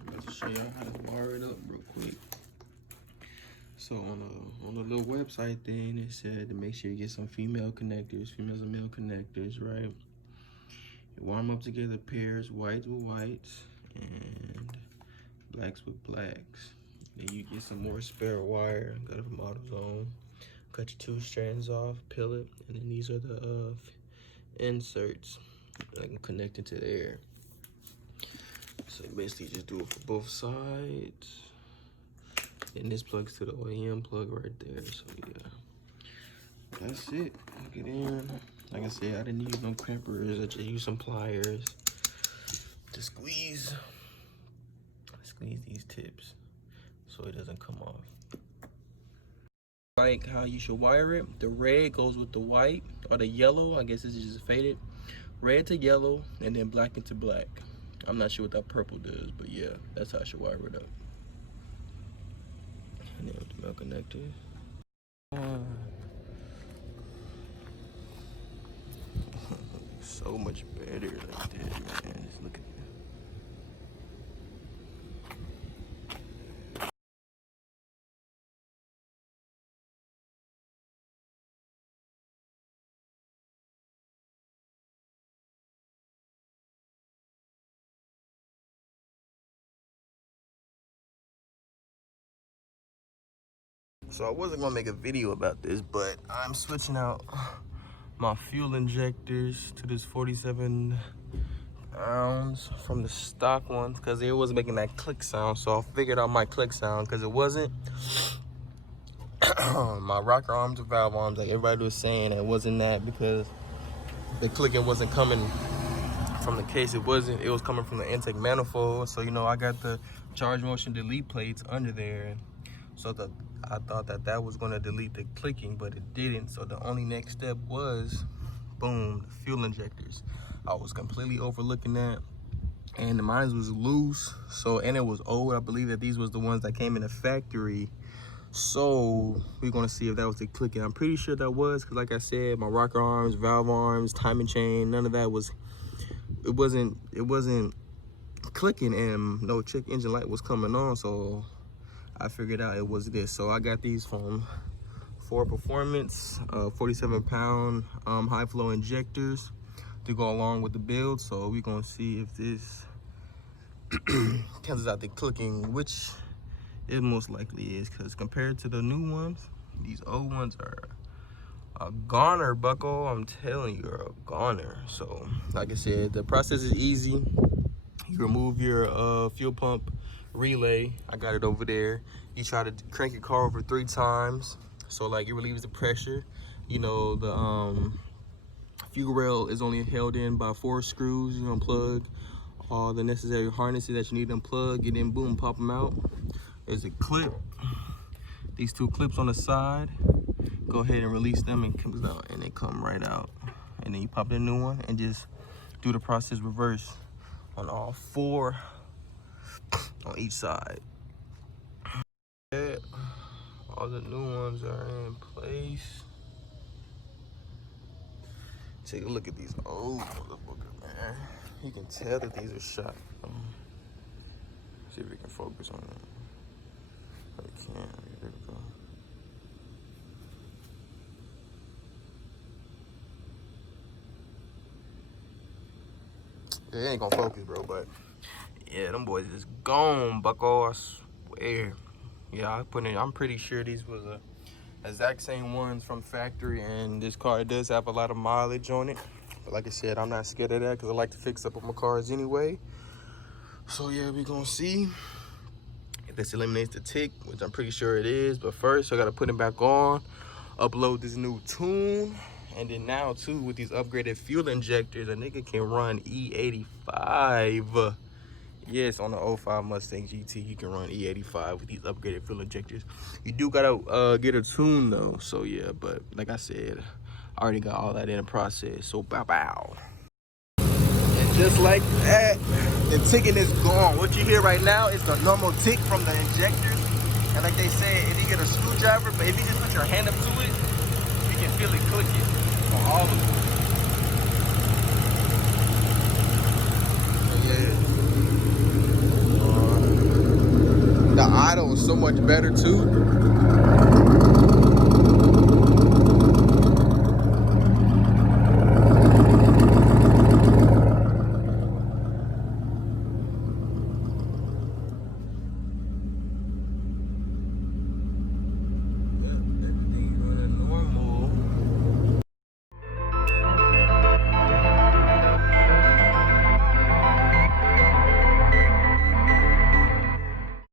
I'm about to show y'all how to wire it up real quick. So on the little website thing, it said to make sure you get some female connectors, females and male connectors, right? You warm up together pairs, whites with whites and blacks with blacks. Then you get some more spare wire, got it from AutoZone. Cut your 2 strands off, peel it, and then these are the inserts that I can connect into there. So you basically just do it for both sides. And this plugs to the OEM plug right there. So yeah, that's it. Plug it in. Like I said, I didn't use no crimpers. I just used some pliers to squeeze these tips so it doesn't come off. Like how you should wire it, the red goes with the white, or the yellow, I guess this is just faded. Red to yellow, and then black into black. I'm not sure what that purple does, but yeah, that's how I should wire it up. And then with the milk connector. So much better like that, man. Just look at that. So I wasn't gonna make a video about this, but I'm switching out my fuel injectors to this 47 ounce from the stock one because it wasn't making that click sound. So I figured out my click sound because it wasn't. My rocker arms or valve arms, like everybody was saying, it wasn't that because the clicking wasn't coming from the case. It was coming from the intake manifold. So you know, I got the charge motion delete plates under there, so I thought that was going to delete the clicking, but it didn't. So the only next step was, boom, the fuel injectors. I was completely overlooking that, and mine was loose. So, and it was old. I believe that these was the ones that came in the factory. So we're going to see if that was the clicking. I'm pretty sure that was, because like I said, my rocker arms, valve arms, timing chain, none of that was, it wasn't clicking, and no check engine light was coming on. So I figured out it was this. So I got these from Ford Performance, 47-pound high flow injectors to go along with the build. So we're gonna see if this cancels out the clicking, which it most likely is, because compared to the new ones, these old ones are a goner, bucko. I'm telling you, you're a goner. So like I said, the process is easy. You remove your fuel pump relay. I got it over there. You try to crank your car over 3 times, so like it relieves the pressure. You know, the fuel rail is only held in by 4 screws. You unplug all the necessary harnesses that you need to unplug, get in, boom, pop them out. There's a clip, these 2 clips on the side. Go ahead and release them, and comes out, and they come right out. And then you pop the new one and just do the process reverse on all 4 on each side. Yeah, all the new ones are in place. Take a look at these old motherfuckers, man. You can tell that these are shot. See if we can focus on it. We can. There we go. It ain't gonna focus, bro, but yeah, them boys is gone, bucko, I swear. Yeah, I'm pretty sure these was the exact same ones from factory, and this car does have a lot of mileage on it. But like I said, I'm not scared of that because I like to fix up on my cars anyway. So yeah, we gonna see if this eliminates the tick, which I'm pretty sure it is. But first, I gotta put it back on, upload this new tune. And then now too, with these upgraded fuel injectors, a nigga can run E85. Yes, on the 05 Mustang GT, you can run E85 with these upgraded fuel injectors. You do gotta get a tune though, so yeah. But like I said, I already got all that in the process. So bow bow. And just like that, the ticking is gone. What you hear right now is the normal tick from the injectors. And like they say, if you get a screwdriver, but if you just put your hand up to it, you can feel it clicking on all of them. Yeah. idle was so much better too.